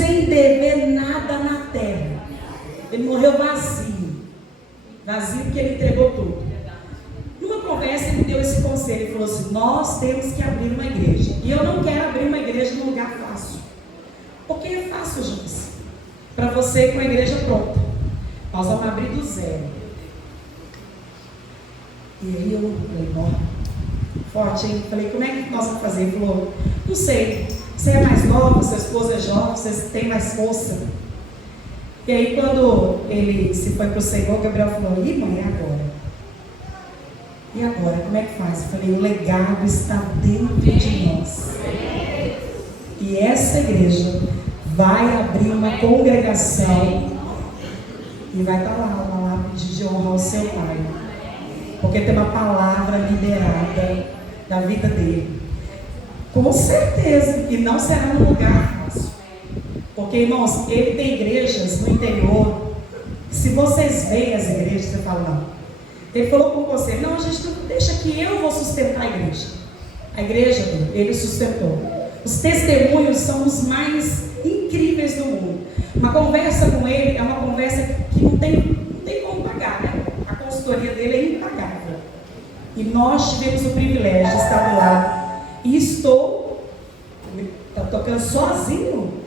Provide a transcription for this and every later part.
sem dever nada na terra. Ele morreu vazio. Vazio porque ele entregou tudo. Numa conversa ele deu esse conselho. Ele falou assim: nós temos que abrir uma igreja. E eu não quero abrir uma igreja num lugar fácil. Porque é fácil, gente. Para você com a igreja pronta. Nós vamos abrir do zero. E aí eu falei: bom, forte, hein? Falei: como é que nós vamos fazer? Ele falou: não sei. Você é mais nova, sua esposa é jovem, vocês têm mais força. E aí quando ele se foi para o Senhor, Gabriel falou: e mãe, agora? E agora, como é que faz? Eu falei: o legado está dentro de nós. E essa igreja vai abrir uma congregação e vai estar lá, uma lápide de honra ao seu pai. Porque tem uma palavra liberada da vida dele. Com certeza, e não será num lugar fácil. Porque, irmãos, ele tem igrejas no interior. Se vocês veem as igrejas, você fala: não. Ele falou com você: não, a gente não deixa que eu vou sustentar a igreja. A igreja, ele sustentou. Os testemunhos são os mais incríveis do mundo. Uma conversa com ele é uma conversa que não tem como pagar, né? A consultoria dele é impagável. E nós tivemos o privilégio de estar do lado. E estou tocando sozinho.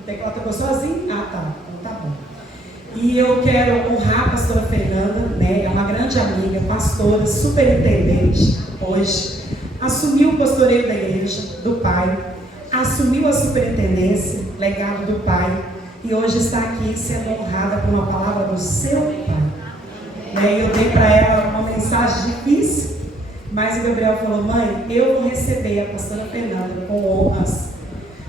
O teclado tocou sozinho? Ah, tá. Então tá bom. E eu quero honrar a pastora Fernanda, né? É uma grande amiga, pastora, superintendente hoje. Assumiu o pastoreio da igreja, do pai. Assumiu a superintendência, legado do pai. E hoje está aqui sendo honrada por uma palavra do seu pai. E eu dei para ela uma mensagem difícil. Mas o Gabriel falou: mãe, eu vou receber a pastora Fernanda com honras.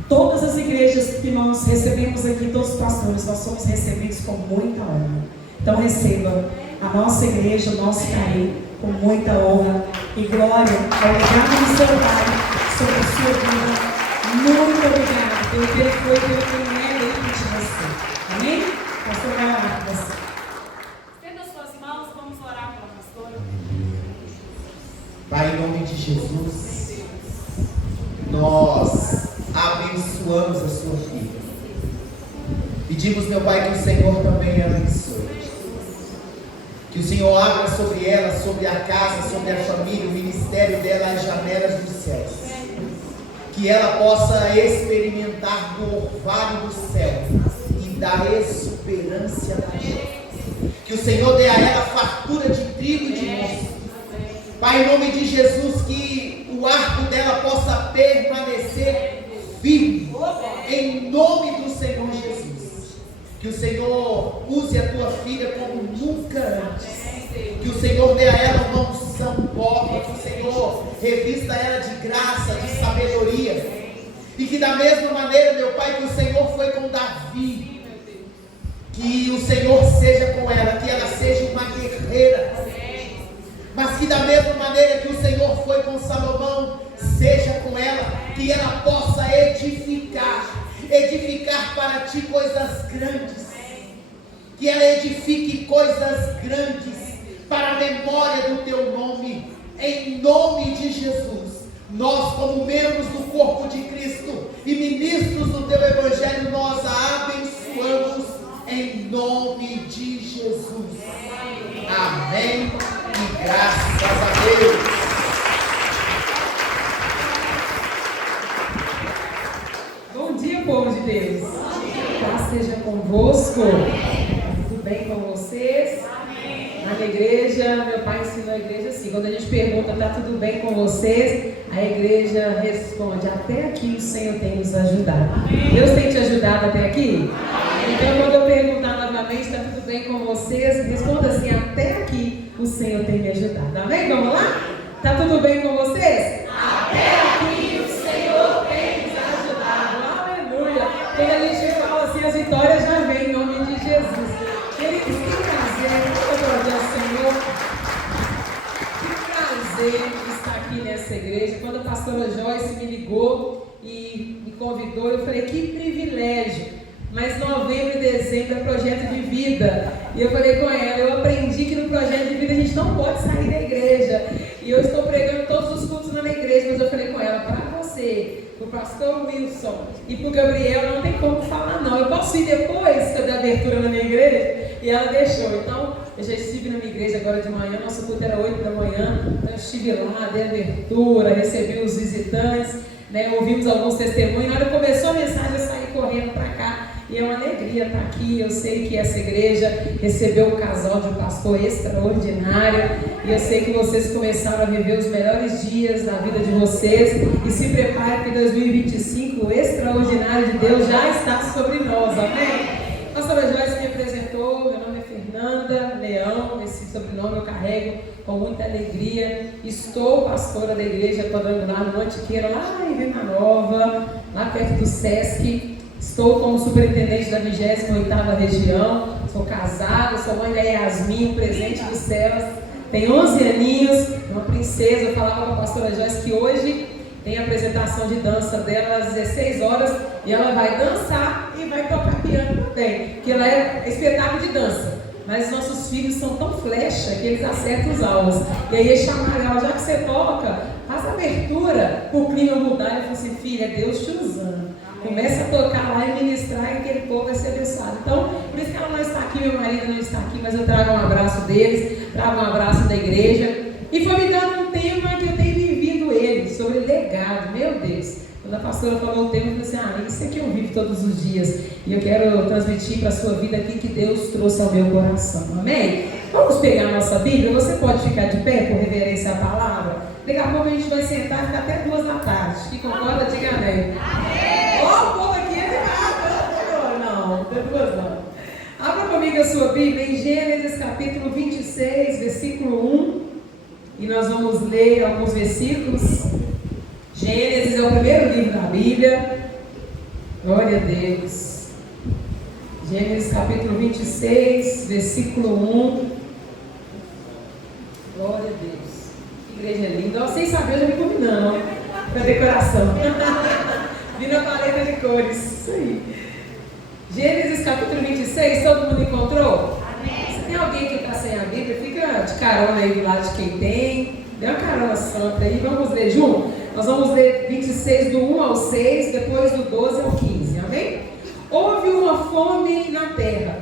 Todas as igrejas que nós recebemos aqui, todos os pastores, nós somos recebidos com muita honra. Então receba a nossa igreja, o nosso carinho, com muita honra e glória ao legado do seu pai sobre a sua vida. Muito obrigada pelo que ele foi, pelo que ele é dentro de você. Amém? Pastor, vai orar com você. Estenda suas mãos, vamos orar pela pastora. Pai, em nome de Jesus, nós abençoamos a sua vida. Pedimos, meu Pai, que o Senhor também a abençoe. Que o Senhor abra sobre ela, sobre a casa, sobre a família, o ministério dela, as janelas dos céus. Que ela possa experimentar do orvalho do céu e da exuberância da terra. Que o Senhor dê a ela fartura de trigo e de mosto. Pai, em nome de Jesus, que o arco dela possa permanecer firme, em nome do Senhor Jesus. Que o Senhor use a tua filha como nunca antes. Que o Senhor dê a ela uma unção própria. Que o Senhor revista ela de graça, de sabedoria. E que da mesma maneira, meu Pai, que o Senhor foi com Davi, que o Senhor seja com ela, que ela seja uma guerreira. Mas que da mesma maneira que o Senhor foi com Salomão, seja com ela, que ela possa edificar para ti coisas grandes, que ela edifique coisas grandes para a memória do teu nome, em nome de Jesus. Nós, como membros do corpo de Cristo e ministros do teu evangelho, nós a abençoamos em nome de Jesus. Amém. E graças a Deus. Bom dia, povo de Deus. Paz seja convosco. Tudo bem com vocês? Na minha igreja, meu pai ensinou a igreja assim: quando a gente pergunta, está tudo bem com vocês? A igreja responde: até aqui o Senhor tem nos ajudado. Deus tem te ajudado até aqui? Então, quando eu perguntar novamente, está tudo bem com vocês? Responda assim: até aqui o Senhor tem me ajudado. Amém? Vamos lá? Está tudo bem com vocês? Até aqui o Senhor tem nos ajudado. Aleluia! Quando a gente fala assim, as vitórias já vêm em nome de Jesus. Queridos, que prazer, glória ao Senhor. Que prazer estar aqui nessa igreja. Quando a pastora Joyce me ligou e me convidou, eu falei: que privilégio. Mas novembro e dezembro é projeto de vida. E eu falei com ela: eu aprendi que no projeto de vida a gente não pode sair da igreja. E eu estou pregando todos os cultos na igreja. Mas eu falei com ela: para você o pastor Wilson e para o Gabriel não tem como falar não. Eu posso ir depois da abertura na minha igreja? E ela deixou. Então, eu já estive na minha igreja agora de manhã, nosso culto era 8 da manhã, então eu estive lá, dei abertura, recebi os visitantes, né, ouvimos alguns testemunhos. Na hora que começou a mensagem, eu saí correndo para cá. E é uma alegria estar aqui. Eu sei que essa igreja recebeu um casal de um pastor extraordinário. E eu sei que vocês começaram a viver os melhores dias da vida de vocês. E se preparem que 2025, o extraordinário de Deus já está sobre nós. Amém? A pastora Joyce me apresentou. Meu nome é Fernanda Leão. Esse sobrenome eu carrego com muita alegria. Estou pastora da igreja quadrangular no Mantiqueira, lá em Venda Nova, lá perto do Sesc. Estou como superintendente da 28ª região, sou casada, sou mãe da Yasmin, presente dos céus, tem 11 aninhos, uma princesa. Eu falava com a pastora Joyce que hoje tem a apresentação de dança dela às 16 horas e ela vai dançar e vai tocar piano também, que ela é espetáculo de dança. Mas nossos filhos são tão flecha que eles acertam os alvos. E aí eles chamaram ela, já que você toca, faz a abertura, o clima mudar. Eu falei assim, filha, é Deus te usando. Começa a tocar lá e ministrar e aquele povo vai ser abençoado. Então, por isso que ela não está aqui, meu marido não está aqui, mas eu trago um abraço deles, trago um abraço da igreja. E foi me dando um tema que eu tenho vivido ele, sobre legado. Meu Deus, quando a pastora falou o tema, eu falei assim, isso aqui eu vivo todos os dias. E eu quero transmitir para a sua vida aqui que Deus trouxe ao meu coração. Amém? Vamos pegar a nossa Bíblia? Você pode ficar de pé por reverência à palavra? Daqui a pouco a gente vai sentar e ficar até 2 da tarde. Que concorda? Diga amém. Ó, o povo aqui é animado. Não, tem 2 não. Abra comigo a sua Bíblia em Gênesis capítulo 26, versículo 1. E nós vamos ler alguns versículos. Gênesis é o primeiro livro da Bíblia. Glória a Deus. Gênesis capítulo 26, versículo 1. Glória a Deus. Que igreja linda. Vocês sabem, eu já me combinando para decoração. Vi na paleta de cores. Isso aí. Gênesis capítulo 26, todo mundo encontrou? Amém. Se tem alguém que está sem a Bíblia, fica de carona aí do lado de quem tem. Dê uma carona santa aí. Vamos ler junto? Nós vamos ler 26 do 1 ao 6, depois do 12 ao 15. Amém? Houve uma fome na terra,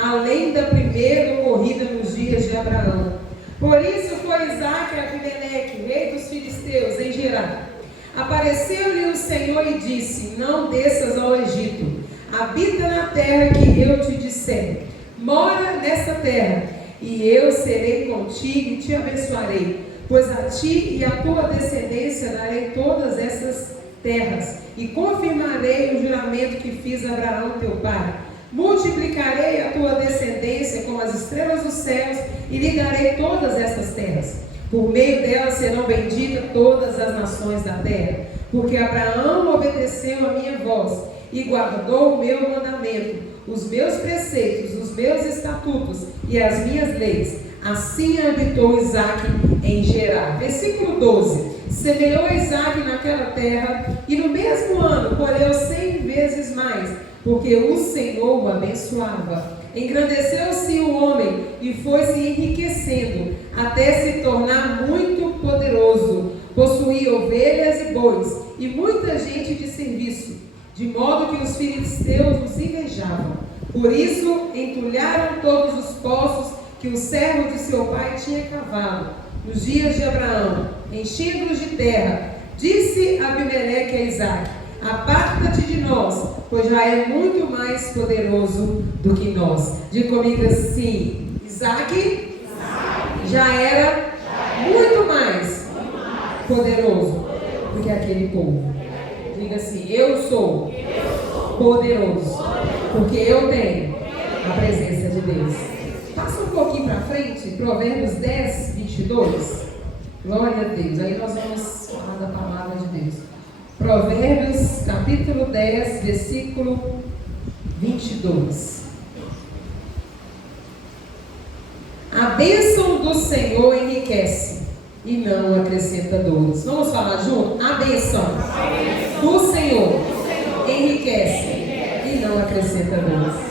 além da primeira ocorrida nos dias de Abraão. Por isso foi Isaque a Abimeleque, rei dos filisteus, em Gerar. Apareceu-lhe o Senhor e disse, não desças ao Egito, habita na terra que eu te disser, mora nessa terra, e eu serei contigo e te abençoarei, pois a ti e à tua descendência darei todas essas terras, e confirmarei o juramento que fiz a Abraão teu pai. Multiplicarei a tua descendência como as estrelas dos céus, e lhe darei todas essas terras. Por meio delas serão benditas todas as nações da terra, porque Abraão obedeceu a minha voz, e guardou o meu mandamento, os meus preceitos, os meus estatutos e as minhas leis. Assim habitou Isaque em Gerar. Versículo 12. Semeou Isaque naquela terra, e no mesmo ano colheu 100 vezes mais, porque o Senhor o abençoava. Engrandeceu-se o homem e foi-se enriquecendo, até se tornar muito poderoso. Possuía ovelhas e bois, e muita gente de serviço, de modo que os filisteus os invejavam. Por isso entulharam todos os poços que o servo de seu pai tinha cavado nos dias de Abraão, enchendo-os de terra. Disse Abimeleque a Isaque, aparta-te de nós, pois já é muito mais poderoso do que nós. Diga comigo assim, Isaque já era muito mais poderoso do que aquele povo. Diga assim, eu sou poderoso, porque eu tenho a presença de Deus. Passa um pouquinho para frente, Provérbios 10, 22. Glória a Deus. Aí nós vamos falar da palavra de Deus. Provérbios, capítulo 10, versículo 22. A bênção do Senhor enriquece e não acrescenta dores. Vamos falar junto? A bênção do Senhor enriquece e não acrescenta dores.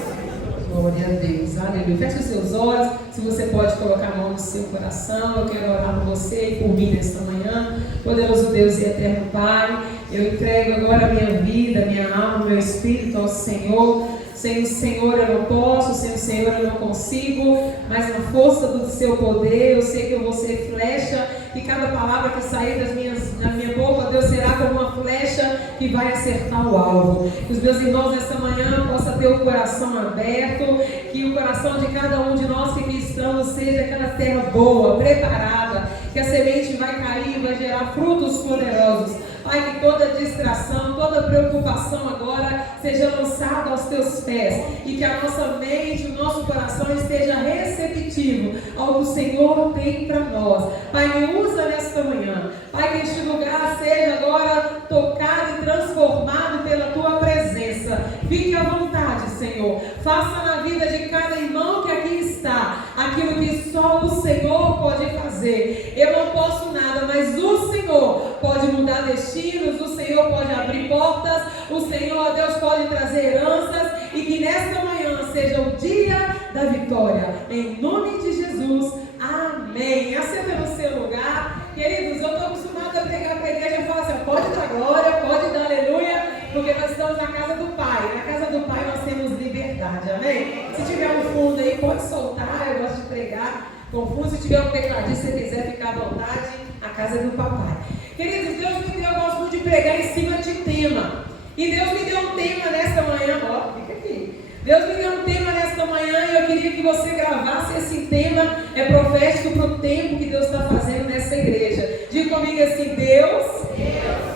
Glória a Deus, aleluia. Feche os seus olhos, se você pode colocar a mão no seu coração. Eu quero orar por você e por mim nesta manhã. Poderoso Deus e eterno Pai, eu entrego agora a minha vida, minha alma, meu espírito ao Senhor. Sem o Senhor eu não posso, sem o Senhor eu não consigo, mas na força do seu poder, eu sei que eu vou ser flecha, e cada palavra que sair da minha boca, Deus, será como uma flecha que vai acertar o alvo. Que os meus irmãos nessa manhã possam ter o coração aberto, que o coração de cada um de nós que aqui estamos seja aquela terra boa, preparada, que a semente vai cair, vai gerar frutos poderosos. Pai, que toda distração, toda preocupação agora seja lançada aos teus pés, e que a nossa mente, o nosso coração esteja receptivo ao que o Senhor tem para nós. Pai, me usa nesta manhã. Pai, que este lugar seja agora tocado e transformado pela tua presença. Fique à vontade, Senhor. Faça na vida de cada irmão que aqui está aquilo que só o Senhor pode fazer. Eu não posso nada, mas o Senhor pode mudar destinos, o Senhor pode abrir portas, o Senhor, Deus, pode trazer heranças, e que nesta manhã seja o dia da vitória. Em nome de Jesus, amém. Assenta no seu lugar. Queridos, eu estou acostumada a pregar para a igreja e falar assim: pode dar glória, pode dar aleluia, porque nós estamos na casa do Pai. Na casa do Pai nós temos liberdade, amém? Se tiver um fundo aí, pode soltar, eu gosto de pregar com fundo. Se tiver um tecladista, se quiser ficar à vontade, a casa é do papai. Queridos, Deus me deu, eu gosto muito de pregar em cima de tema. E Deus me deu um tema nesta manhã, ó, fica aqui. Deus me deu um tema nesta manhã e eu queria que você gravasse esse tema, é profético para o tempo que Deus está fazendo nessa igreja. Diga comigo assim: Deus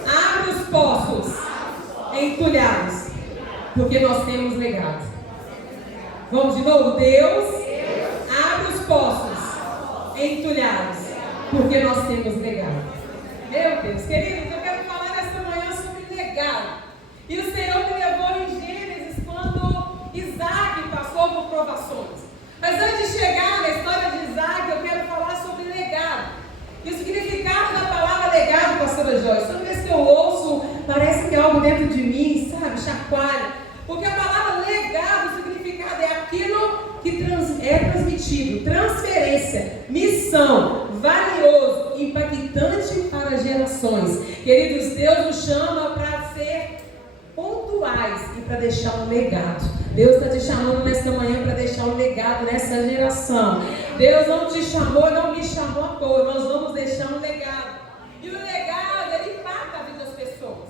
abre os poços entulhados, porque nós temos legado. Vamos de novo? Deus abre os poços entulhados, porque nós temos legado. Meu Deus, queridos, eu quero falar nesta manhã sobre legado. E o Senhor me levou em Gênesis quando Isaac passou por provações. Mas antes de chegar na história de Isaac, eu quero falar sobre legado. E o significado da palavra legado, pastora Joyce, toda vez que eu ouço, parece que é algo dentro de mim, sabe, chacoalha. Porque a palavra legado, o significado é aquilo que é transmitido, transferência, missão, valioso, impactante para gerações. Queridos, Deus nos chama para ser pontuais e para deixar um legado. Deus está te chamando nesta manhã para deixar um legado nessa geração. Deus não te chamou, não me chamou à toa. Nós vamos deixar um legado. E o legado, ele impacta a vida das pessoas.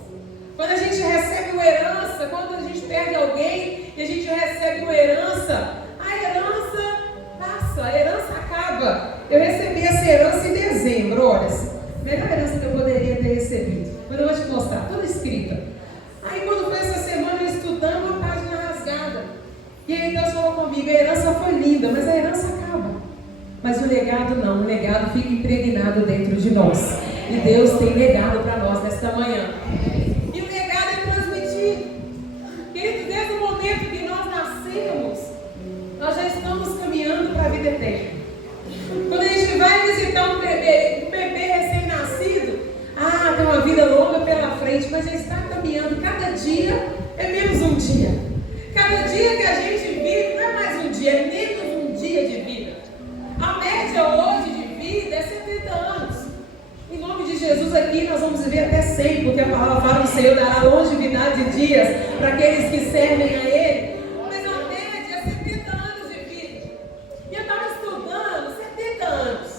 Quando a gente recebe uma herança, quando a gente perde alguém e a gente recebe uma herança, a herança passa, a herança acaba. Eu recebi essa herança em dezembro, olha, a melhor herança que eu poderia ter recebido. Mas eu vou te mostrar, toda escrita. Aí quando foi essa semana eu estudando, uma página rasgada. E aí Deus falou comigo: a herança foi linda, mas a herança acaba. Mas o legado não, o legado fica impregnado dentro de nós. E Deus tem legado para nós nesta manhã. E o legado é transmitido. Querido, desde o momento que nós nascemos, nós já estamos caminhando para a vida eterna. Quando a gente vai visitar um bebê recém-nascido, tem uma vida longa pela frente, mas já está caminhando. Cada dia é menos um dia. Cada dia que a gente vive não é mais um dia, é menos um dia de vida. A média hoje de vida é 70 anos. Em nome de Jesus aqui nós vamos viver até 100, porque a palavra fala que o Senhor dará longevidade de dias para aqueles que servem a Ele. Mas a média é 70 anos de vida. E eu estava estudando 70 anos.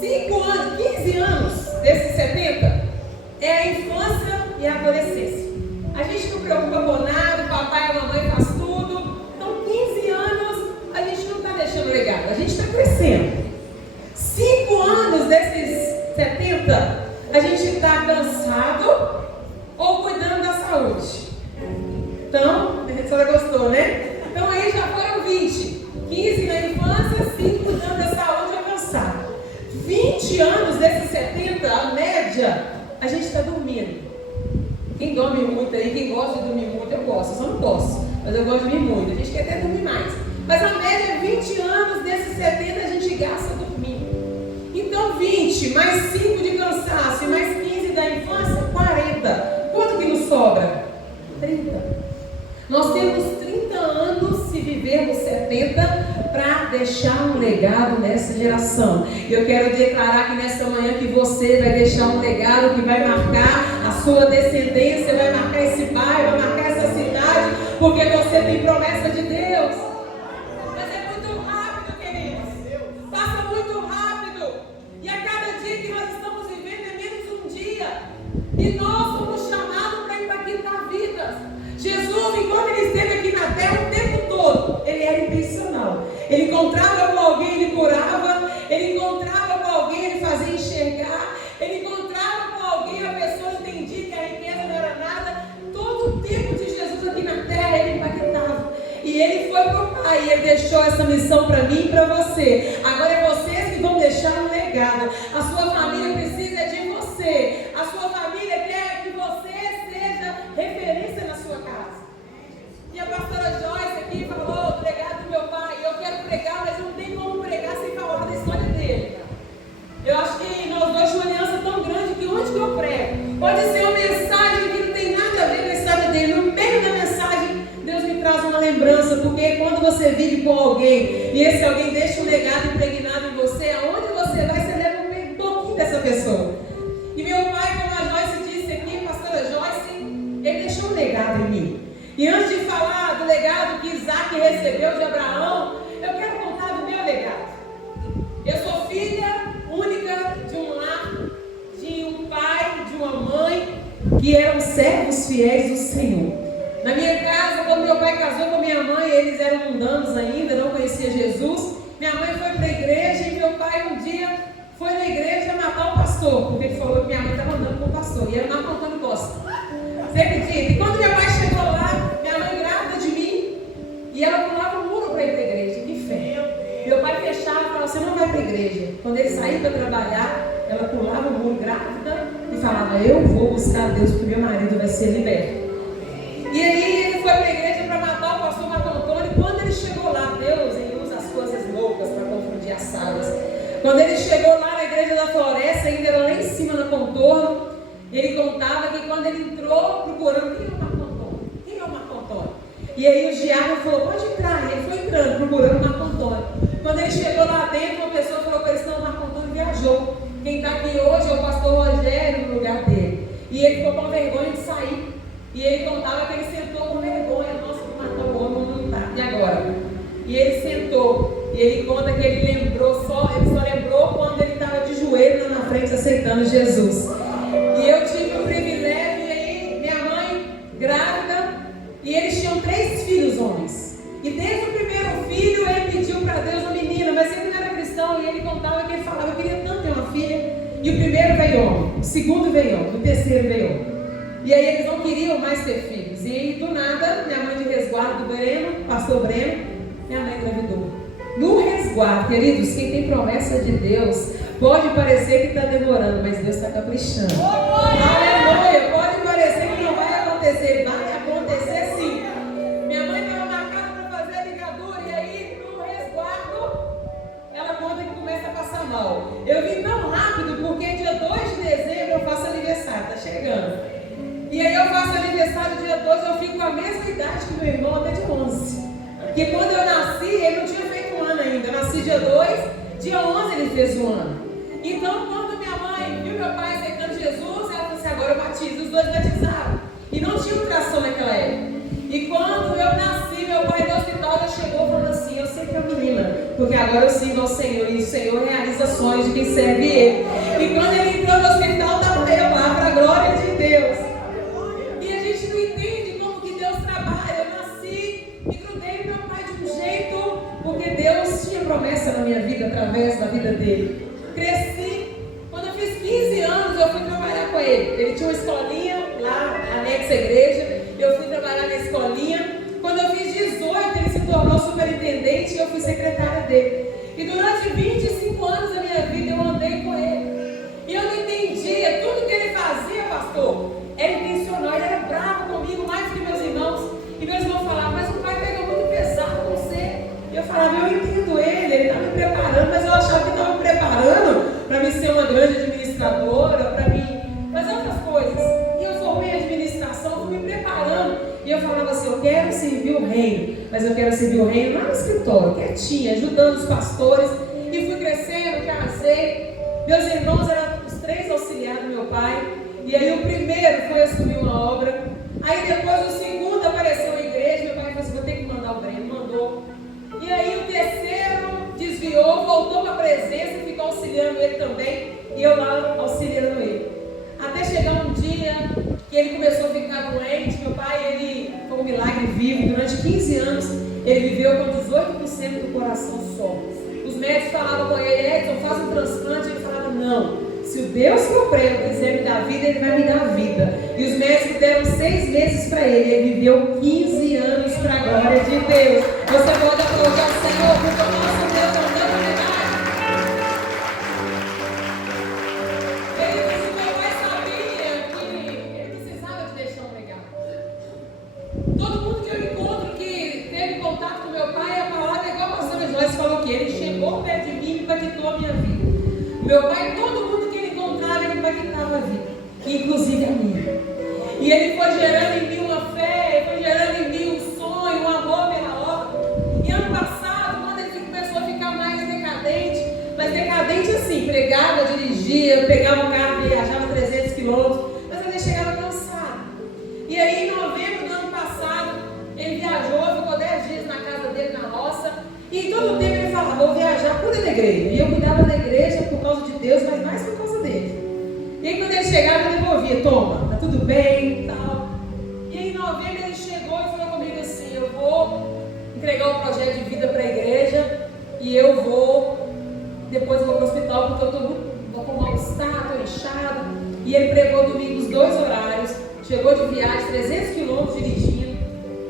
5 anos, 15 anos desses 70 é a infância e a adolescência. A gente não preocupa com nada, o papai e a mamãe faz tudo. Então 15 anos a gente não está deixando legado, a gente está crescendo. 5 anos desses 70 a gente está cansado ou cuidando da saúde. Então, a senhora gostou, né? Então aí já foram 20. 15 na infância, 5 cuidando da saúde ou cansado. 20 anos desses 70, a média, a gente está dormindo. Quem dorme muito aí, quem gosta de dormir muito, eu gosto. Eu só não posso, mas eu gosto de dormir muito. A gente quer até dormir mais. Mas a média é 20 anos desses 70 a gente gasta dormindo. Então 20, mais 5 de cansaço e mais 15 da infância, 40. Quanto que nos sobra? 30. Nós temos 30 anos, se vivermos 70, para deixar um legado nessa geração. Eu quero declarar que nesta manhã que você vai deixar um legado que vai marcar a sua descendência vai marcar esse bairro, vai marcar essa cidade, porque você tem promessa de Deus. Mas é muito rápido, queridos. Passa muito rápido. E a cada dia que nós estamos vivendo é menos um dia. E nós somos chamados para impactar vidas. Jesus, enquanto ele esteve aqui na terra o tempo todo, ele era intencional. Ele encontrava com alguém, ele curava. Ele encontrava com alguém, ele fazia enxergar. Ele encontrava com alguém, a pessoa entendia que a riqueza não era nada. Todo o tempo de Jesus aqui na terra, ele impactava. E ele foi para o Pai, e ele deixou essa missão para mim e para você. Agora é vocês que vão deixar um legado. A sua família precisa de você. A sua família quer que você seja referência na sua casa. E a pastora Joyce aqui falou do legado do meu pai. Eu quero pregar, mas não tem como pregar sem falar da história dele. Eu acho que nós dois temos uma aliança tão grande que onde que eu prego? Pode ser uma mensagem que não tem nada a ver com a história dele. No meio da mensagem, Deus me traz uma lembrança, porque quando você vive com alguém e esse alguém deixa um legado impregnado em você, aonde você vai, você leva um pouquinho dessa pessoa. E meu pai, como a Joyce disse aqui, a pastora Joyce, ele deixou um legado em mim. E antes de falar do legado que Isaac recebeu de Abraão, eu quero contar do meu legado. Eu sou filha única de um lar, de um pai, de uma mãe, que eram servos fiéis do Senhor. Na minha casa, quando meu pai casou com minha mãe, eles eram mundanos ainda, não conheciam Jesus. Minha mãe foi para a igreja e meu pai um dia foi na igreja matar o pastor, porque ele falou que minha mãe estava andando com o pastor, e era Marco Antônio Costa. Você acredita? E quando meu pai chegou lá, minha mãe grávida de mim, e ela pulava o muro para ir para a igreja. Que fé! Meu pai fechava e falava, você não vai para a igreja. Quando ele saía para trabalhar, ela pulava o muro grávida e falava, eu vou buscar Deus porque meu marido vai ser liberto. E aí ele foi para a igreja para matar o pastor Marco Antônio. Quando ele chegou lá, Deus ele usa as coisas loucas para confundir as salas. Quando ele chegou lá na igreja da Floresta, ainda era lá em cima no contorno, ele contava que quando ele entrou procurando, quem é o Marco Antônio? Quem é o Marco Antônio? E aí o diabo falou, pode entrar. E ele foi entrando, procurando o Marco Antônio. Quando ele chegou lá dentro, uma pessoa falou para ele, não, o Marco Antônio viajou. Quem está aqui hoje é o pastor Rogério no lugar dele. E ele ficou com vergonha de sair. E ele contava que ele sentou com vergonha. Nossa, que matou o homem, não está. E agora? E ele sentou. E ele conta que ele lembrou ele só lembrou quando ele estava de joelho lá na frente aceitando Jesus. E eu tive o privilégio, e aí minha mãe grávida, e eles tinham 3 filhos homens. E desde o primeiro filho ele pediu para Deus uma menina, mas ele não era cristão, e ele contava que ele falava, eu queria tanto ter uma filha. E o primeiro veio homem, o segundo veio homem, o terceiro veio homem. E aí eles não queriam mais ter filhos. E do nada, minha mãe de resguardo do Breno, pastor Breno, minha mãe engravidou. No resguardo, queridos, quem tem promessa de Deus, pode parecer que está demorando, mas Deus está caprichando. Aleluia! Pode parecer que não vai acontecer, vai acontecer sim. Minha mãe estava marcada para fazer a ligadura, e aí no resguardo, ela conta que começa a passar mal. Eu vim tão rápido, porque dia 2 de dezembro eu faço aniversário, está chegando. E aí eu faço aniversário dia 2, eu fico com a mesma idade que meu irmão, até de 11. Porque quando eu nasci, ele não tinha feito um ano ainda. Eu nasci dia 2, dia 11 ele fez um ano. Então, quando minha mãe viu meu pai aceitando Jesus, ela falou assim, agora eu batizo. Os dois batizaram. E não tinha ultrassom naquela época. E quando eu nasci, meu pai no hospital já chegou falando assim, eu sei que é menina, porque agora eu sirvo ao Senhor, e o Senhor realiza sonhos de quem serve Ele. E quando ele entrou no hospital, estava eu lá, para a glória de Deus. E a gente não entende como que Deus trabalha. Eu nasci e grudei no meu pai de um jeito, porque Deus tinha promessa na minha vida, através da vida dele. Cresci. Quando eu fiz 15 anos, eu fui trabalhar com ele. Ele tinha uma escolinha lá, anexa à igreja. Eu fui trabalhar na escolinha. Quando eu fiz 18, ele se tornou superintendente e eu fui secretária dele. E durante 25 anos da minha vida, eu andei com ele. E eu não entendia tudo que ele fazia, pastor. Era intencional, ele era bravo comigo, mais do que meus irmãos. E meus irmãos falavam, mas o pai pega muito pesado com você. E eu falava, eu entendo ele está me preparando, mas eu achava que estava me preparando para me ser uma grande administradora, para mim fazer outras coisas. E eu formei administração, fui me preparando. E eu falava assim, eu quero servir o reino, mas eu quero servir o reino lá no escritório, quietinha, ajudando os pastores. E fui crescendo, casei. Meus irmãos eram os 3 auxiliares do meu pai. E aí o primeiro, primeiro foi assumir uma obra. Aí depois o segundo apareceu na igreja. Meu pai falou assim: vou ter que mandar o Breno. Mandou. E aí o terceiro desviou, voltou para a presença e ficou auxiliando ele também. E eu lá auxiliando ele. Até chegar um dia que ele começou a ficar doente. Meu pai, ele foi um milagre vivo. Durante 15 anos, ele viveu com 18% do coração só. Os médicos falavam com ele: Edson, faz um transplante. Ele falava: não. Se o Deus que eu prego quiser me dar vida, Ele vai me dar vida. E os médicos deram 6 meses para ele. Ele viveu 15 anos para a glória de Deus. Você pode aplaudir ao Senhor, porque o nosso Deus é um Deus de verdade. Ele disse: meu pai sabia que ele precisava de deixar um legado. Todo mundo que eu encontro que teve contato com meu pai, a palavra é igual a pastora Joyce falou, que ele chegou perto de mim e impactou a minha vida. Meu pai, todo mundo que ele encontrava, ele impactava a vida, inclusive a minha. E ele foi gerando em mim uma fé, foi gerando em mim um sonho, um amor pela obra. E ano passado, quando ele começou a ficar mais decadente, mas decadente assim, pregava, dirigia, pegava o carro, viajava 300 quilômetros, mas ele chegava cansado. E aí em novembro do ano passado, ele viajou, ficou 10 dias na casa dele, na roça. E todo o tempo ele falava: vou viajar, cuida da igreja. E eu cuidava da igreja por causa de Deus, mas mais por causa dele. E aí quando ele chegava, eu devolvia: toma, tá tudo bem e tal. E aí em novembro ele chegou e falou comigo assim: eu vou entregar um projeto de vida para a igreja e eu vou, depois eu vou para o hospital porque eu vou com mal-estar, estou inchado. E ele pregou domingo os 2 horários, chegou de viagem, 300 quilômetros dirigindo.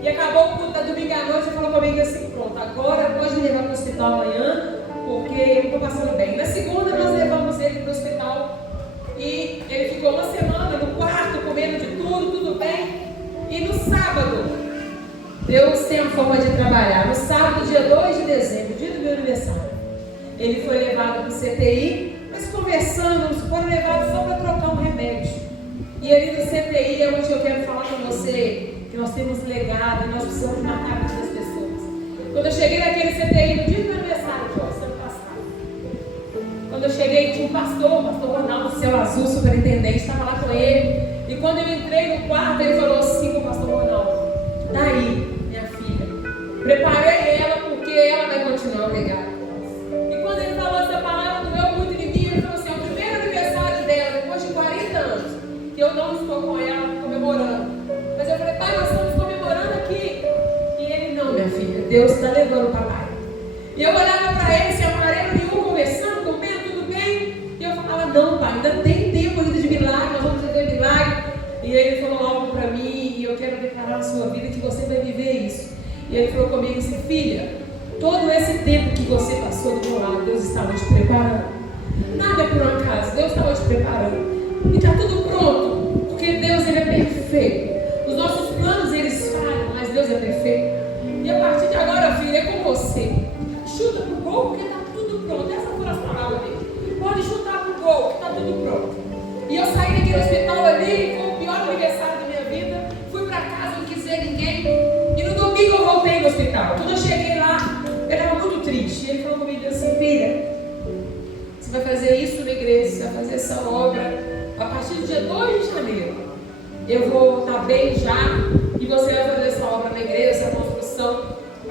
E acabou o culto da domingo à noite e falou comigo assim: pronto, agora pode me levar para o hospital amanhã, porque eu não estou passando bem. Na segunda nós levamos ele para o hospital e ele ficou uma semana no quarto, comendo de tudo bem. E no sábado, Deus tem a forma de trabalhar. No sábado, dia 2 de dezembro, dia do meu aniversário, ele foi levado para o CTI, mas conversando, foi levado só para trocar um remédio. E ali no CTI é onde eu quero falar com você que nós temos legado e nós precisamos matar a vida das pessoas. Quando eu cheguei naquele CTI no dia do meu aniversário, ano passado, quando eu cheguei, tinha um pastor, o pastor Ronaldo, céu azul, superintendente, estava lá com ele. E quando eu entrei no quarto, ele falou assim com o pastor Ronaldo: daí, minha filha, preparei ela porque ela vai continuar o legado. E quando ele falou essa palavra, doeu muito em mim. Ele falou assim: é o primeiro aniversário dela, depois de 40 anos, que eu não estou com ela comemorando. Mas eu falei: pai, nós estamos comemorando aqui. E ele: não, minha filha, Deus está levando o papai. E eu olhava para ele, sem aparelho nenhum, conversando, comendo, tudo bem. E eu falava: não, pai, ainda tem tempo ainda de milagre, nós vamos fazer milagre. E ele falou algo para mim, e eu quero declarar na sua vida que você vai viver isso. E ele falou comigo assim: filha, todo esse tempo que você passou do meu lado, Deus estava te preparando. Nada é por um acaso, Deus estava te preparando. E está tudo pronto, porque Deus, ele é perfeito. Os nossos planos, eles falham, mas Deus é perfeito. E a partir de agora, filha, é com você. Chuta pro gol, porque está tudo pronto. Essas foram as palavras dele. Pode chutar pro gol, que está tudo pronto. E eu saí daquele hospital ali, foi o pior aniversário da minha vida. Fui para casa, não quis ver ninguém. E no domingo eu voltei no hospital. Quando eu cheguei lá, eu estava muito triste. E ele falou comigo assim: filha, você vai fazer isso na igreja, você vai fazer essa obra. A partir do dia 2 de janeiro, eu vou estar bem já. E você vai fazer essa obra na igreja, essa construção.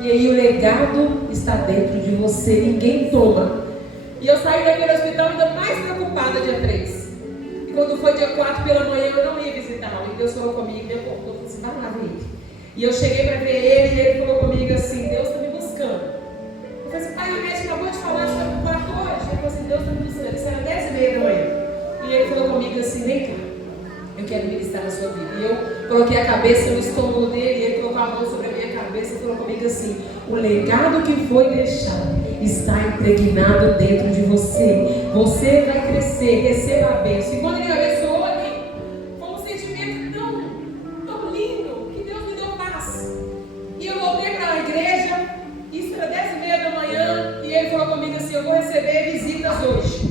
E aí o legado está dentro de você, ninguém toma. E eu saí daquele hospital ainda mais preocupada dia 3. E quando foi dia 4 pela manhã, eu não ia visitá-lo. E Deus falou comigo, me apontou, falou assim: vai lá ver ele. E eu cheguei para ver ele e ele falou comigo assim: Deus está me buscando. Eu falei assim: pai, o médico acabou de falar que está no quarto hoje. Ele falou assim: Deus está me buscando. Isso era 10h30 da manhã. E ele falou comigo assim: vem cá, eu quero ministrar na sua vida. E eu coloquei a cabeça no estômago dele e ele colocou a mão sobre a minha cabeça e falou comigo assim: o legado que foi deixado está impregnado dentro de você. Você vai crescer, receba a bênção. E quando ele me abençoou aqui, foi um sentimento tão lindo que Deus me deu paz. E eu voltei para a igreja, isso era 10h30 da manhã, e ele falou comigo assim: eu vou receber visitas hoje.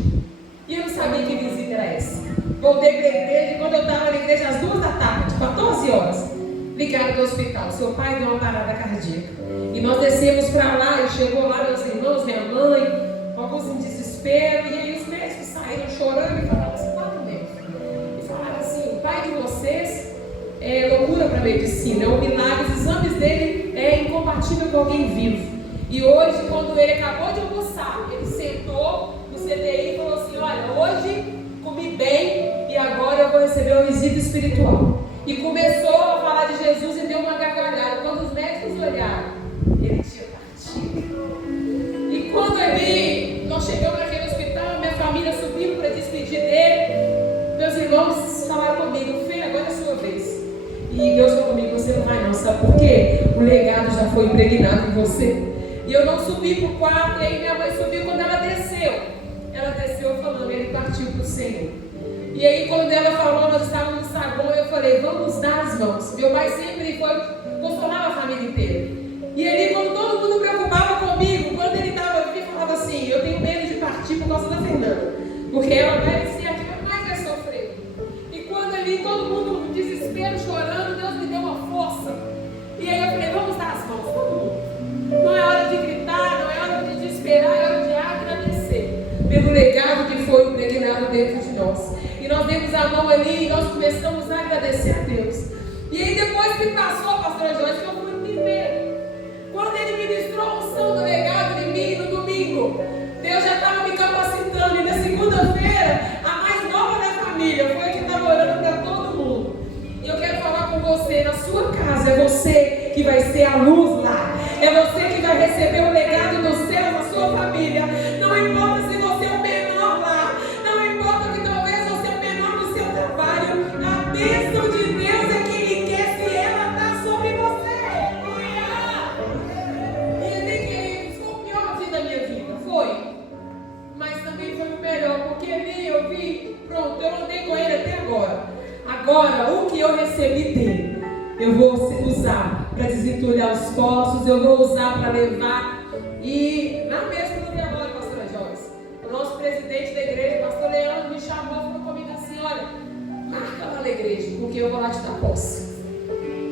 E eu não sabia que visita era essa. Voltei para a igreja, e quando eu estava na igreja às 2 da tarde, 14 horas, ligaram do hospital: seu pai deu uma parada cardíaca. E nós descemos para lá, e chegou lá meus irmãos, minha mãe, alguns em desespero, e aí os médicos saíram chorando e falaram assim: 4 médicos. E falaram assim: o pai de vocês vocês é loucura para a medicina, é um milagre. Os exames dele é incompatível com alguém vivo. E hoje, quando ele acabou de almoçar, ele sentou no CTI e falou assim: olha, hoje comi bem e agora eu vou receber uma visita espiritual. E começou a falar de Jesus e deu uma gargalhada. Quando os médicos olharam, ele tinha partido. E quando nós chegamos naquele hospital, minha família subiu para despedir dele. Meus irmãos falaram comigo: Fê, agora é a sua vez. E Deus falou comigo: você não vai não, sabe por quê? O legado já foi impregnado em você. E eu não subi para o quarto, e aí minha mãe subiu. Quando ela desceu falando: ele partiu para o Senhor. E aí quando ela falou, nós estávamos no saguão, eu falei: vamos dar as mãos. Meu pai sempre consolava a família inteira. E ali, quando todo mundo preocupava comigo, quando ele estava aqui, falava assim: eu tenho medo de partir por causa da Fernanda, porque ela vai ser a que mais vai sofrer. E quando ali, todo mundo no desespero, chorando, Deus me deu uma força. E aí eu falei: vamos dar as mãos, todo mundo. Não é hora de gritar, não é hora de desesperar, é hora de agradecer pelo legado que foi impregnado dentro de nós. E nós demos a mão ali e nós começamos a agradecer a Deus. E aí depois que passou a pastora Joyce, que eu fui primeiro, quando ele ministrou a unção do legado em mim no domingo, Deus já estava me capacitando. E na segunda-feira, a mais nova da família foi a que estava orando para todo mundo. E eu quero falar com você: na sua casa é você que vai ser a luz lá. É você que vai receber o legado do céu na sua família. Não importa se você é o menor lá, não importa que talvez você é o menor no seu trabalho, a bênção de Deus é que enriquece, ela está sobre você. E ele, queridos, foi o pior dia da minha vida, foi. Mas também foi o melhor, porque ali eu vi, pronto, eu andei com ele até agora. Agora, o que eu recebi dele, eu vou usar para desentulhar os poços, eu vou usar para levar. E na mesma do trabalho, pastora Joyce, o nosso presidente da igreja, pastor Leandro, me chamou e falou comigo assim: olha, marca lá na igreja, porque eu vou lá te dar posse.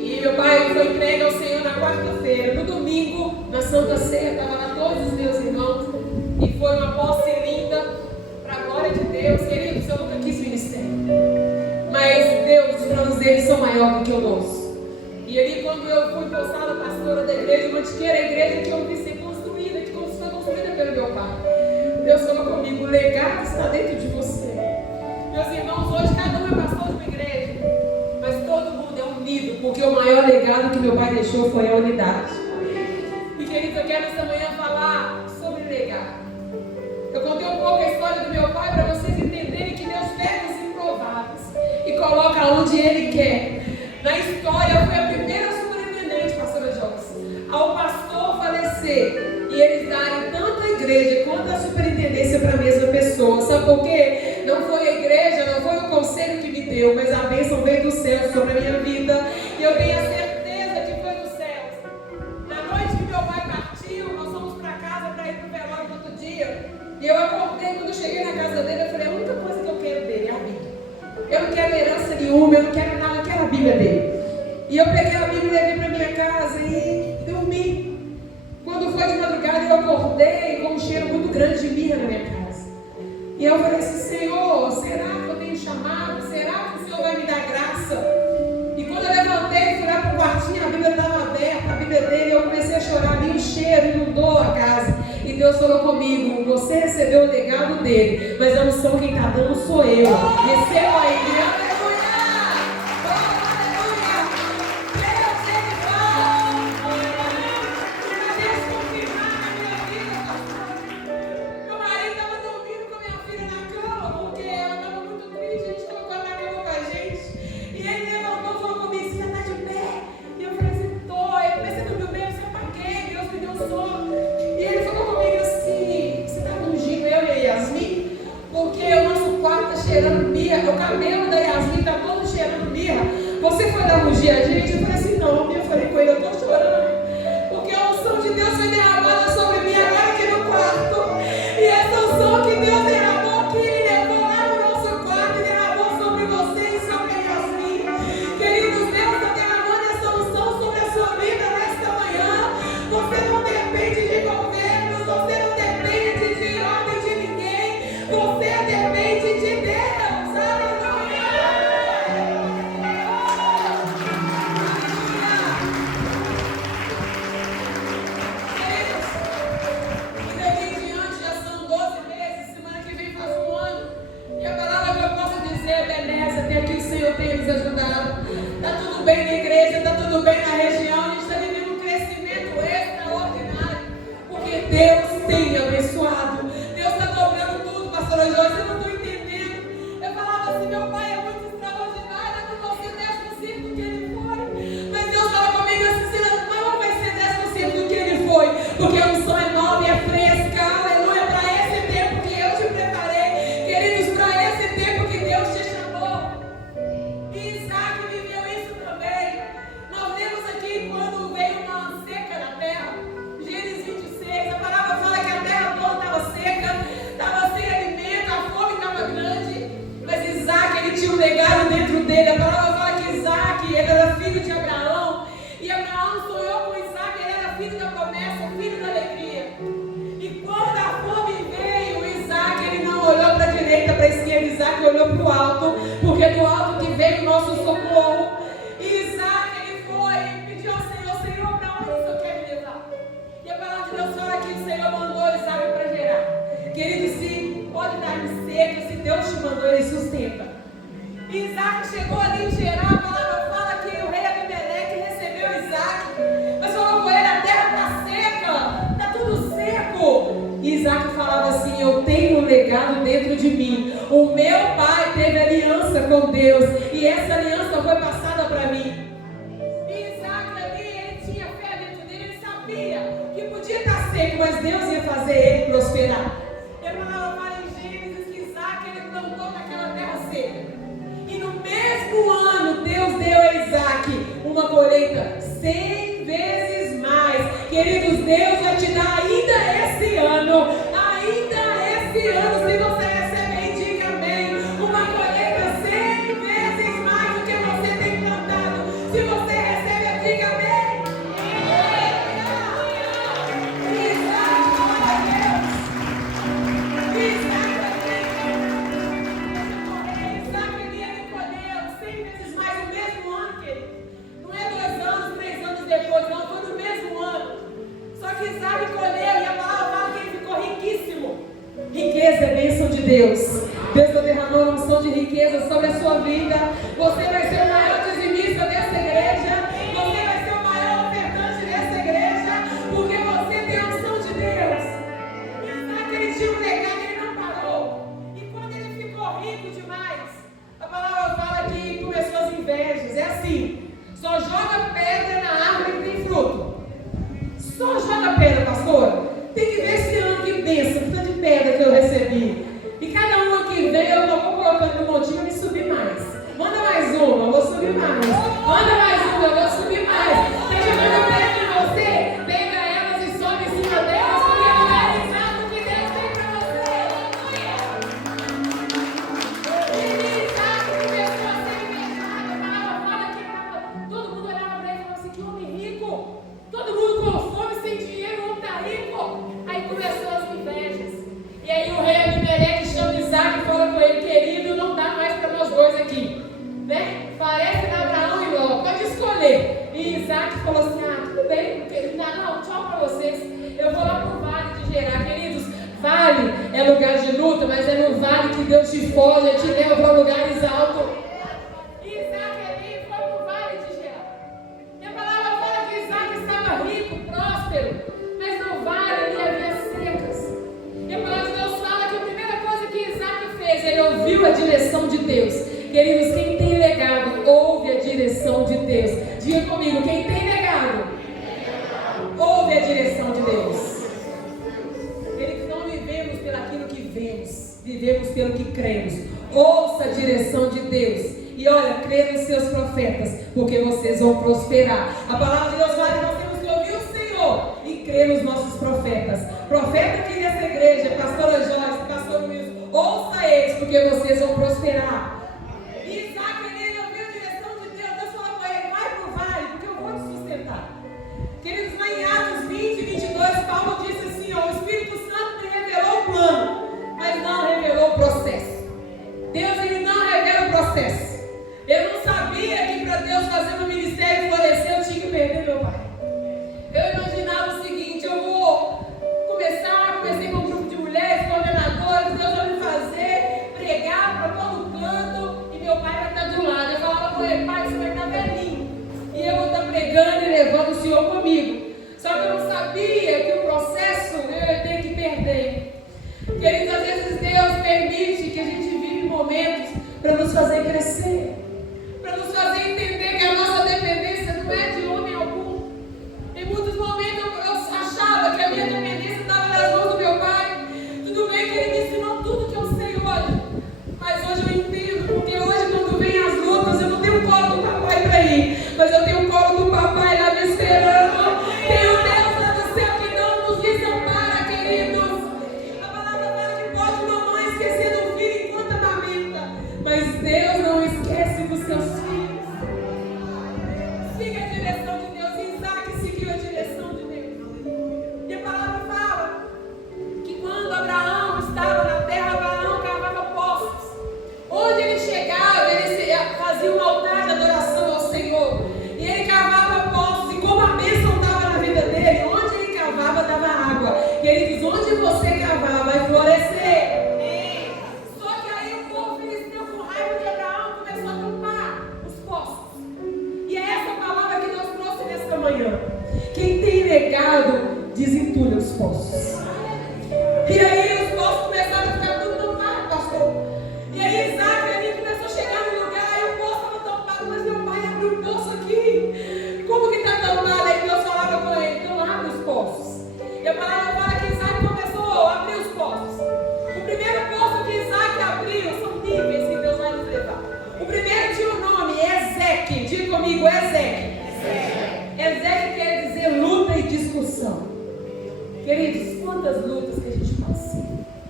E meu pai foi entregue ao Senhor na quarta-feira. No domingo, na Santa Ceia, estavam lá todos os meus irmãos, e foi uma posse linda, para a glória de Deus. Queridos, eu nunca quis ministério, mas Deus, os planos dele são maiores do que o nosso. E ali, quando eu fui postada pastora da igreja, Mantiqueira, a igreja que eu vi ser construída, que foi construída pelo meu pai, Deus falou comigo: o legado está dentro de você. Meus irmãos, hoje cada um é pastor de uma igreja, mas todo mundo é unido, porque o maior legado que meu pai deixou foi a unidade. E querido, eu quero esta manhã falar sobre legado. Eu contei um pouco a história do meu pai para vocês entenderem que Deus pega os improváveis e coloca onde Ele quer. Na história, eu fui a primeira superintendente, pastora Joyce, ao pastor falecer e eles darem tanto a igreja quanto a superintendência para a mesma pessoa. Sabe por quê? Não foi a igreja, não foi o conselho que me deu, mas a bênção veio do céu sobre a minha vida. E eu tenho a certeza que foi do céu. Na noite que meu pai partiu, nós fomos para casa para ir para o velório no outro dia. E eu acordei, quando eu cheguei na casa dele, eu falei: a única coisa que eu quero dele é a Bíblia. Eu não quero herança nenhuma, eu não quero nada, eu quero a Bíblia dele. E eu peguei a Bíblia e levei para minha casa e dormi. Quando foi de madrugada, eu acordei com um cheiro muito grande de mirra na minha casa. E eu falei assim: Senhor, será que eu tenho chamado? Será que o Senhor vai me dar graça? E quando eu levantei, fui lá para o quartinho, a Bíblia estava aberta, a Bíblia dele, eu comecei a chorar, vi o cheiro, inundou a casa. E Deus falou comigo: você recebeu o legado dele, mas a unção quem está dando sou eu. Receba aí, aleluia! Aleluia! Deus, ele vai! Deus confirmar na minha vida, pastor. Meu marido estava dormindo com a minha filha na cama, porque ela estava muito triste, a gente colocou ela na cama com a gente. E ele levantou e falou comigo: você está de pé? E eu falei assim: tô. Ele: mas você dormiu bem? Eu disse: apaguei, Deus me deu sono. E ele falou comigo assim: você está ungindo eu e a Yasmin? Porque o nosso quarto está cheirando mirra, o cabelo tudo bem na região, a gente está vivendo um crescimento extraordinário, porque Deus tem abençoado. Deus está dobrando tudo, pastora Joyce, eu não estou entendendo. Eu falava assim, meu pai é muito extraordinário, eu não sei 10% do que ele foi. Mas Deus fala comigo assim, não vai ser 10% do que ele foi, porque a unção é nova e é fresca, aleluia, para esse tempo que eu te preparei, queridos, para esse tempo que Deus te chamou. E Isaac viveu isso também. Nós lemos aqui quando veio uma seca na terra, Gênesis 26, a palavra fala que a terra toda estava seca, estava sem alimento, a fome estava grande, mas Isaac, ele tinha um legado dentro dele. A palavra fala que Isaac, ele era filho de Abraão, e Abraão sonhou com Isaac, ele era filho da promessa, filho da alegria. E quando a fome veio, Isaac, ele não olhou para a direita, para a esquerda, Isaac olhou para o alto, porque do alto que veio o nosso socorro. E Isaac, ele foi e pediu ao Senhor, Senhor, para onde o Senhor quer me levar? E a palavra de Deus fala que o Senhor mandou Isaac para Gerar. Querido, se pode dar-me seca, se Deus te mandou, ele sustenta. E Isaac chegou ali em Gerar, a palavra fala que o rei Abimeleque recebeu Isaac, mas falou com ele, a terra está seca, está tudo seco. E Isaac falava assim, eu tenho um legado dentro de mim. O meu pai teve aliança com Deus, e essa aliança foi passada para mim. E Isaac ali, ele tinha fé dentro dele, ele sabia que podia estar seco, mas Deus ia fazer ele prosperar. E a palavra fala em Gênesis que Isaac, ele plantou naquela terra seca. E no mesmo ano, Deus deu a Isaac uma colheita 100 vezes mais. Queridos, Deus vai te dar ainda esse ano, se você recebe aí, diga amém. Uma colheita 100 vezes mais do que você tem plantado. Se você recebe, diga amém. Isaac, glória a Deus. Isaac ele colheu 100 vezes mais no mesmo ano, querido. Não é 2 anos, 3 anos depois, não, foi no mesmo ano. Só que Isaac colheu e a palavra fala que ele ficou riquíssimo. Riqueza é bênção de Deus. Deus está derramando uma unção de riqueza sobre a sua vida. Você vai ser o maior dizimista dessa igreja. Você vai ser o maior ofertante dessa igreja, porque você tem a unção de Deus. Isaac, ele tinha um legado, ele não parou. E quando ele ficou rico demais, a palavra fala que começou as invejas. É assim, só joga pedra na árvore que tem fruto. Só joga pedra, pastor. Tem que ver esse ano que bênção, tanto de pedra que eu recebi. E cada uma que vem, eu vou colocando no montinho e subir mais. Manda mais uma, eu vou subir mais. Manda mais uma, eu vou subir mais. Tem jogando pedra em você, pega elas e sobe em cima delas, porque não é exato que Deus tem para você. E Isaac começou a ser invejado. A palavra fala que todo mundo olhava para ele e falava assim, que homem rico. Todo mundo com fome, sem dinheiro, o homem está rico. Aí começou as invejas. E aí o rei Abimeleque chama Isaac e fala com ele, querido, não dá mais para nós dois aqui. Né? Parece Abraão e Ló, pode escolher. E Isaac falou assim, tudo bem, não, tchau para vocês. Eu vou lá para o vale de Gerar, queridos. Vale é lugar de luta, mas é no vale que Deus te forja, te leva para lugares altos. Isaac ali foi para o vale de Gerar. E a palavra fala que Isaac estava rico, próspero, mas no vale ali havia secas. E a palavra de Deus fala que a primeira coisa que Isaac fez, ele ouviu a direção de Deus. Queridos, quem tem legado, ouve a direção de Deus. Diga comigo, quem tem legado, ouve a direção de Deus. Queridos, não vivemos pelaquilo que vemos, vivemos pelo que cremos. Ouça a direção de Deus. E olha, crê nos seus profetas, porque vocês vão prosperar. A palavra de Deus fala que nós temos que ouvir o Senhor e crer nos nossos profetas. Profeta aqui nessa igreja, pastora Joyce, pastor Wilson, ouça eles, porque vocês vão prosperar. E Isaac, ele ouviu a direção de Deus. Deus falou para ele, vai para o vale, porque eu vou te sustentar. Queridos, lá em Atos 20, 22, Paulo disse assim, o Espírito Santo me revelou o plano, mas não revelou o processo. Deus, ele não revela o processo. Eu não sabia que para Deus fazer meu ministério florescer, eu tinha que perder meu pai. Eu imaginava o seguinte, eu vou comecei com um grupo de mulheres, coordenadoras, Deus vai me fazer pregar para todo canto, pegando e levando o Senhor comigo. Só que eu não sabia que o processo eu ia ter que perder. Queridos, às vezes Deus permite que a gente vive momentos para nos fazer crescer, para nos fazer entender que a nossa dependência não é de homem algum. Em muitos momentos eu achava que a minha dependência estava nas mãos do meu pai. Tudo bem que ele me ensinou tudo que eu sei hoje, mas hoje eu entendo, porque hoje quando vem as lutas eu não tenho o colo do papai para ir, mas eu tenho o colo do papai lá me esperando. Tenho o Deus lá do céu que não nos desampara, queridos. A palavra fala que pode uma mãe esquecer do filho enquanto amamenta, mas Deus não esquece dos seus filhos. Siga a direção de Deus. Isaac seguiu a direção de Deus. E a palavra fala que quando Abraão estava na terra, Abraão cavava poços. Onde ele chegava, ele fazia um altar de adoração ao Senhor. E ele cavava poços. E como a bênção estava na vida dele, onde ele cavava dava água. E ele diz: onde você cavar vai florescer. Só que aí o povo filisteu, com raiva de Abraão, começou a tampar os poços. E é essa palavra que Deus trouxe nesta manhã. Quem tem legado desentulha os poços. E aí os poços começaram a ficar tudo tampados, pastor. E aí Isaac ali começou a chegar no lugar, e o poço estava tampado, mas meu pai abriu um poço aqui. Como que está tampado? Aí Deus falava com ele: então abre os poços. E a palavra fala que Isaac começou a abrir os poços. O primeiro poço que Isaac abriu, são níveis que Deus vai nos levar. O primeiro tinha o nome Ezeque. Diga comigo, Ezeque. Ezeque quer dizer luta e discussão. Queridos, quantas lutas que a gente passa,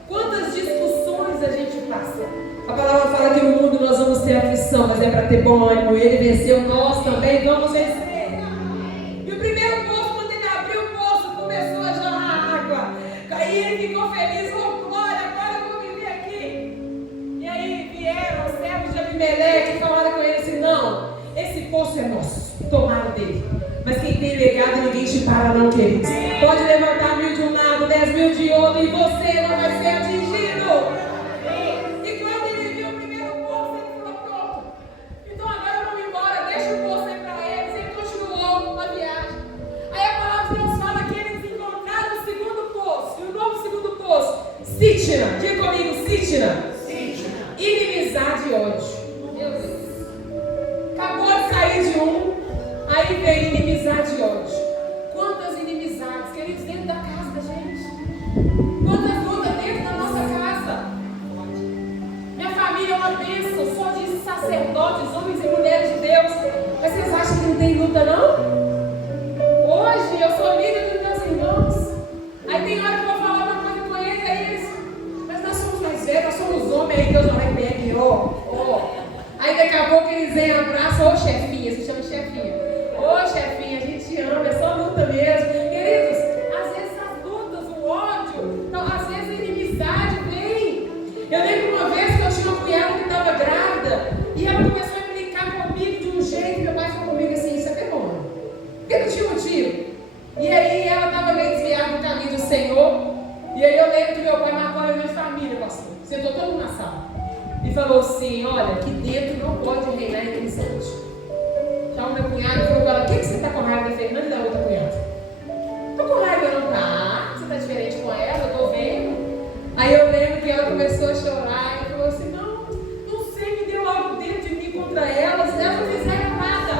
quantas discussões a gente passa. A palavra fala que no mundo nós vamos ter aflição, mas é para ter bom ânimo. Ele venceu, nós também vamos vencer. E o primeiro poço, quando ele abriu o poço, começou a jorrar água. Aí ele ficou feliz: oh glória, agora eu vou viver aqui. E aí vieram os servos de Abimeleque e falaram com ele assim: não, esse poço é nosso, tomaram dele. Mas quem tem legado, ninguém te para não, queridos. Pode levantar 1000 de um lado, 10.000 de outro, e você não vai ser atingido. E quando ele viu o primeiro poço, ele falou: pronto, então agora vamos embora, deixa o poço aí para eles. E ele continuou a viagem. Aí a palavra de Deus fala que eles encontraram o segundo poço. E o nome do segundo poço, Sitna. Diga comigo, Sitna. Inimizade e ódio. Meu Deus. Acabou de sair de um, aí vem inimizade e ódio. Quantas inimizades, queridos, dentro da casa da gente. Quantas lutas dentro da nossa casa. Minha família é uma bênção, só de sacerdotes, homens e mulheres de Deus. Mas vocês acham que não tem luta, não? Hoje eu sou líder dos meus irmãos. Aí tem hora que eu vou falar uma coisa com eles, aí eles: mas nós somos mais velhos, nós somos homens, aí Deus vai pegar e ó. Aí daqui a pouco eles vêm, abraçam: ô chefinha, se chama chefinha. Ô chefinha, a gente te ama, é só luta mesmo. Queridos, às vezes as lutas, o ódio, então, às vezes a inimizade vem. Eu lembro uma vez que eu tinha uma cunhada que estava grávida e ela começou a brincar comigo de um jeito. Meu pai falou comigo assim: isso é demônio. Porque não tinha motivo. E aí ela estava meio desviada do caminho do Senhor. E aí eu lembro que meu pai marcou a reunião de família, pastor. Sentou todo mundo na sala e falou assim: olha, aqui dentro não pode reinar inimizade. Então meu cunhado falou com ela: o que você está com raiva da Fernanda e da outra cunhada? Estou com raiva, não tá? Você está diferente com ela, eu estou vendo. Aí eu lembro que ela começou a chorar e falou assim: não sei, me deu algo dentro de mim contra elas não fizeram nada.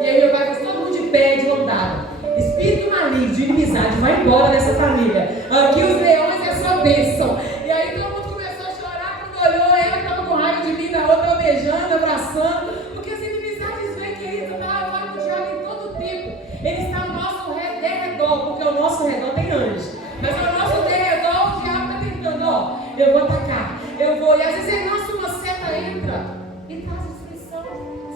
E aí meu pai fez todo mundo de pé, de mão dada. Espírito maligno, de inimizade, vai embora dessa família. Aqui os leões é sua bênção. E aí todo mundo começou a chorar. Quando olhou, ela estava com raiva de mim, da outra beijando, abraçando. Porque as inimizades vêm, querido, ela vai com o diabo em todo tempo. Ele está ao nosso derredor, porque ao nosso redor tem anjos. Mas ao nosso derredor, o diabo está tentando: ó, eu vou atacar, eu vou. E às vezes ele lança uma seta, entra e traz destruição.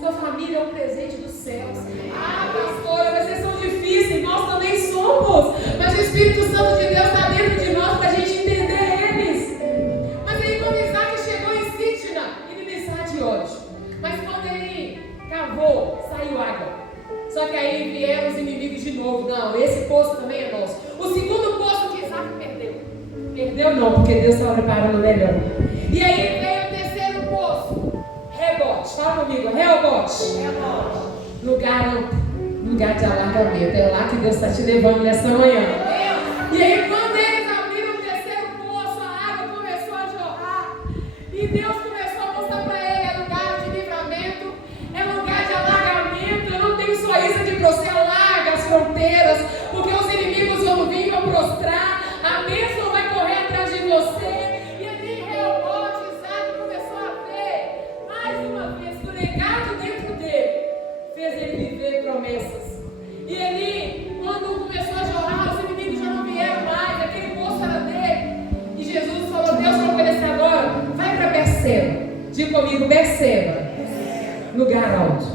Sua família é um presente dos céus. Ah, pastora, mas vocês são difíceis, nós também somos. Mas o Espírito Santo de Deus está dentro de nós para a gente entender eles. Mas aí quando Isaac chegou em Sitna, inimizade e ódio. Mas quando ele cavou, saiu água. Só que aí vieram os inimigos de novo. Não, esse poço também é nosso. O segundo poço que Isaac perdeu. Perdeu não, porque Deus estava preparando o melhor. E aí veio o terceiro poço. Rebote. Fala comigo, Reobote. Lugar amplo. Lugar de alargamento. É lá que Deus está te levando nessa manhã. E aí, quando eles abriram o terceiro poço, a água começou a jorrar. E Deus começou a mostrar para ele: é lugar de livramento, é lugar de alargamento. Eu não tenho só isso de você, alarga as fronteiras, porque os inimigos vão vir, vão prostrar. A bênção vai correr atrás de você. E ali Reobote, Isaac começou a ver, mais uma vez, que o legado dentro dele fez ele viver promessas. E ele, quando começou a jorrar, os inimigos já não vieram mais, aquele poço era dele. E Jesus falou: Deus vai oferecer agora, vai para Berseba. Diga comigo, Berseba, lugar alto.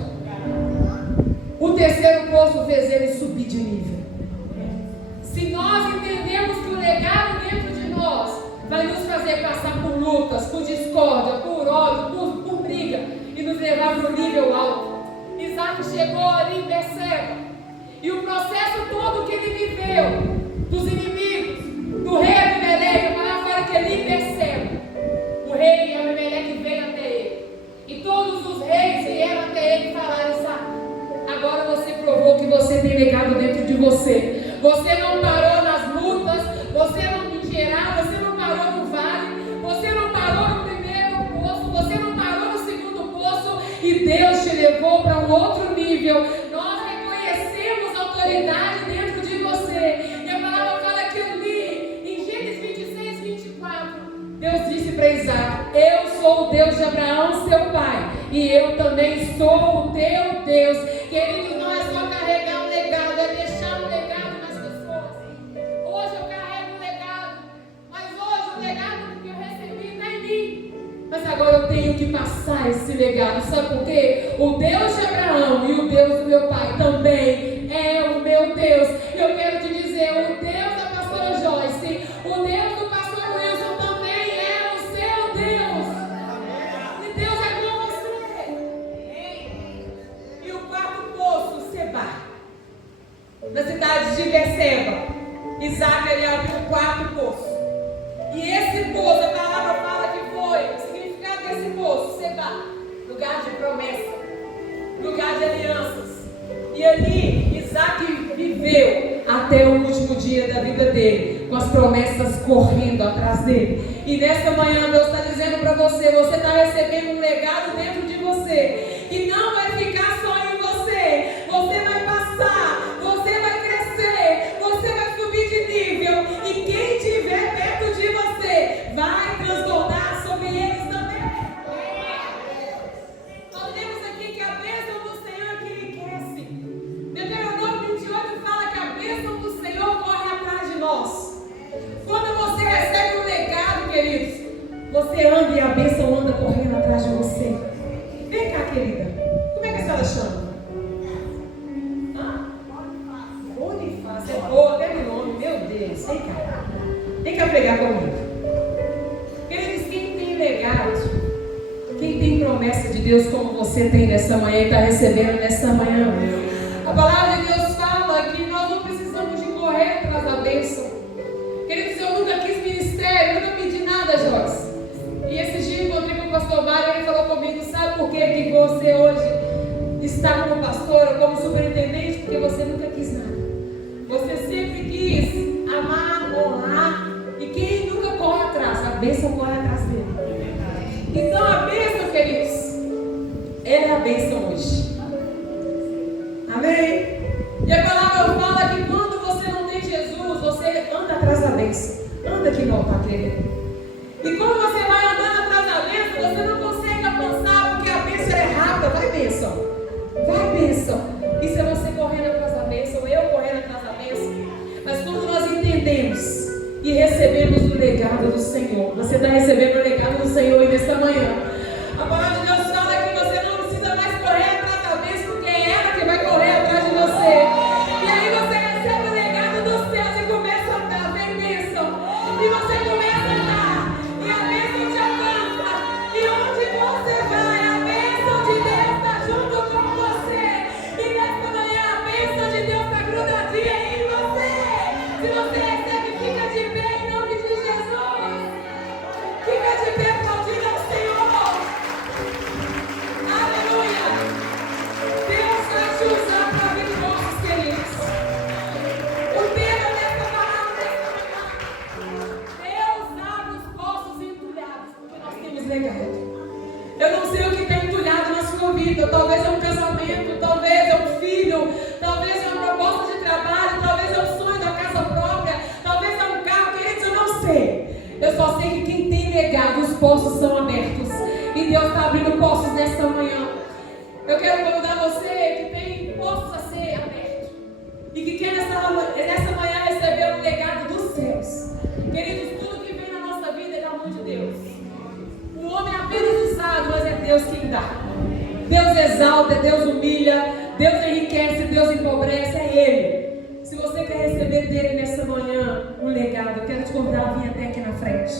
O terceiro poço fez ele subir de nível. Se nós entendemos que o legado dentro de nós vai nos fazer passar por lutas, por discórdia, por ódio, por briga, e nos levar para um nível alto. Isaac chegou ali em Berseba, e o processo todo que ele viveu, dos inimigos, do rei Abimeleque, a palavra fala que ali em Berseba, o rei Abimeleque veio até ele, e todos os reis vieram até ele e falaram: Isaac, agora você provou que você tem legado dentro de você. Você não parou nas lutas, você não mentirá, você não parou no vale, você não parou no primeiro poço, você não parou no segundo poço, e Deus te levou para um outro nível. Nós reconhecemos autoridade dentro de você. E a palavra fala que eu li em Gênesis 26, 24. Deus disse para Isaac: eu sou o Deus de Abraão, seu pai, e eu também sou o teu Deus. Queridos, não é só carregar um legado, é deixar um legado nas pessoas. Hoje eu carrego um legado, mas hoje o legado que eu recebi está em mim. Mas agora eu tenho que passar esse legado. Sabe por quê? O Deus de Abraão e o Deus do meu pai também é o meu Deus. Eu quero te dizer, o Deus da pastora Joyce, o Deus do pastor Wilson também é o seu Deus. E Deus é com você. E o quarto poço, Seba, na cidade de Berseba, Isaac ele abriu o quarto poço. E esse poço, a palavra fala que foi, o significado desse poço, Seba, lugar de promessa, lugar de alianças. E ali Isaac viveu até o último dia da vida dele, com as promessas correndo atrás dele. E nesta manhã Deus está dizendo para você: você está recebendo um legado dentro de você, que não vai ficar só em você. Você vai passar, você vai crescer, você vai subir de nível, e quem estiver perto de você vai transbordar sobre eles também. Nós temos aqui que a bênção do Senhor que enriquece. Deuteronômio 28 fala que a bênção do Senhor corre atrás de nós. Quando você recebe um legado, queridos, você anda e a bênção anda correndo atrás de você. Vem cá, querida. Como é que a senhora chama? Bonifácio. É boa, pega o nome, meu Deus. Vem cá. Vem cá pregar comigo. Queridos, quem tem legado, quem tem promessa de Deus como você tem nessa manhã e está recebendo nessa manhã, a palavra de Deus fala que nós não precisamos de correr atrás da bênção. Queridos, eu nunca quis ministério, eu nunca pedi nada, Joyce. E esse dia eu encontrei com o pastor Mário e ele falou comigo: sabe por que você hoje está como pastora, como superintendente? Porque você nunca quis nada. Você sempre quis amar, honrar. E quem nunca corre atrás? A bênção corre atrás dele. Então a bênção, queridos, ela é a bênção hoje. Amém? E a palavra fala que quando você não tem Jesus, você anda atrás da bênção. Anda aqui no altar, querido. E quando você vai andando atrás da bênção, você não consegue alcançar, porque a bênção é rápida. Vai, bênção. Vai, bênção. Isso é você correndo atrás da bênção, eu correndo atrás da bênção. Mas quando nós entendemos e recebemos o legado do Senhor, você está recebendo o legado do Senhor nessa manhã. A palavra de Deus fala que você não precisa mais correr atrás da bênção, porque é ela que vai correr atrás de você. E aí você recebe o legado dos céus e começa a andar, vem bênção. E você começa a andar, e a bênção te alcança. E onde você vai, a bênção de Deus está junto com você. E nesta manhã a bênção de Deus está grudadinha em você. Se você recebe, fica de pé em nome de Jesus. Fica de pé aplaudindo ao Senhor. Eu só sei que quem tem legado, os poços são abertos. E Deus está abrindo poços nessa manhã. Eu quero convidar você que tem poços a ser abertos. E que quer nessa manhã receber o legado dos céus. Queridos, tudo que vem na nossa vida é da mão de Deus. O homem é apenas usado, mas é Deus quem dá. Deus exalta, Deus humilha, Deus enriquece, Deus empobrece, é Ele. Se você quer receber dele nessa manhã um legado, eu quero te convidar a vir até aqui na frente.